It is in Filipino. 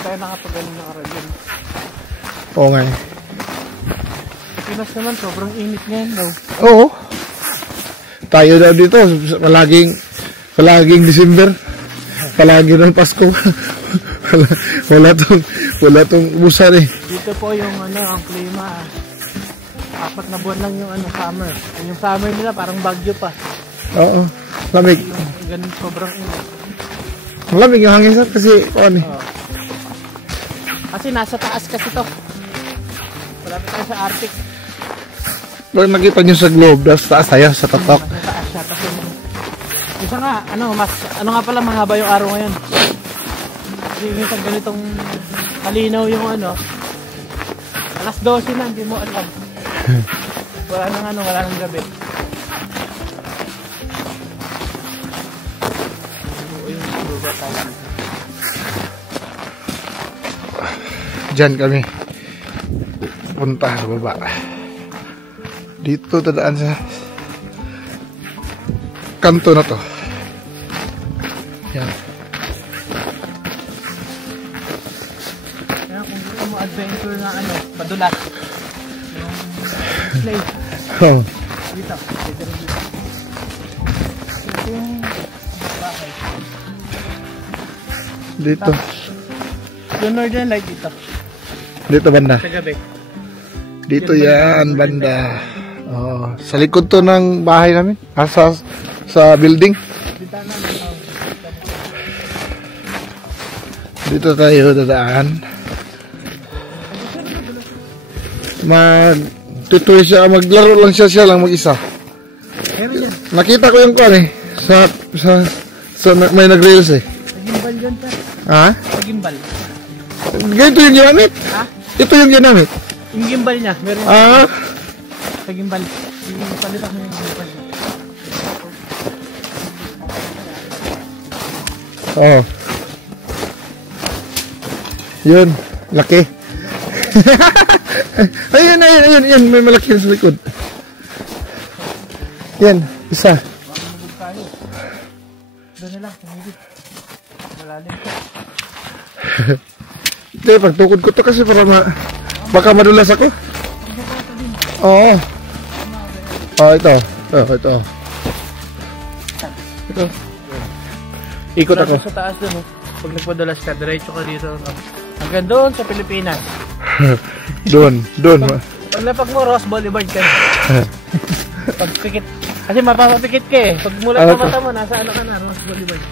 tayo nakapagaling ng Aragon. Oo nga eh. Pinas naman, sobrang init ngayon daw. Oo. Tayo daw dito, palaging December. Palagi ng Pasko. wala tong busan eh. Dito po yung ang klima. 4 na buwan lang yung summer. Yung summer nila parang Bagyo pa. Oo. Lamig. Ganun sobrang init. Malamig yung hangin sir kasi ano eh. Kasi nasa taas kasi to. Malapit tayo sa Arctic. Pag nakita nyo sa globe, taas tayo sa tatok. Nasa taas siya kasi isa nga, nga pala mahaba yung araw ngayon. Kasi minsan ganitong malinaw yung alas 12 na, hindi mo alam. Wala nang gabi. Diyan kami punta sa baba. Dito tadaan sa kanto na to. Yan. Kaya kung gusto mo adventure na padulas yung slave. Oh. Dito. Ito yung bahay. Dito. Yung northern light dito. Dito banda. Sa gabi. Dito yan banda. Oh, sa likod to ng bahay namin. Sa building. Dito tayo dadaan. Tutoy siya, maglaro lang siya lang mag-isa. Nakita ko yung sa may nag-reels eh. Gimbal yun, sir. Ha? Gimbal. Ganito yung ginamit? Ha? Ito yung ginamit? Yung gimbal niya, meron. Sa gimbal. Yung palitan mo yung gimbal niya. Oh. Yun, laki. ayun, may malaki sa likod. Yan, isa. Doon na lang, tumigit. Malalim. Hindi, pagtukod ko to kasi para baka madulas ako. Oo. Ito. Ito. Ikot ako. Sa taas doon, pag nagpadalas ka, diretso ka dito. Hanggang doon sa Pilipinas. Doon. Pag lapag mo, Ross Boulevard ka. Pag pikit. Kasi mapapapikit ka eh. Pag mula sa mata mo, nasa ka na, Ross Boulevard.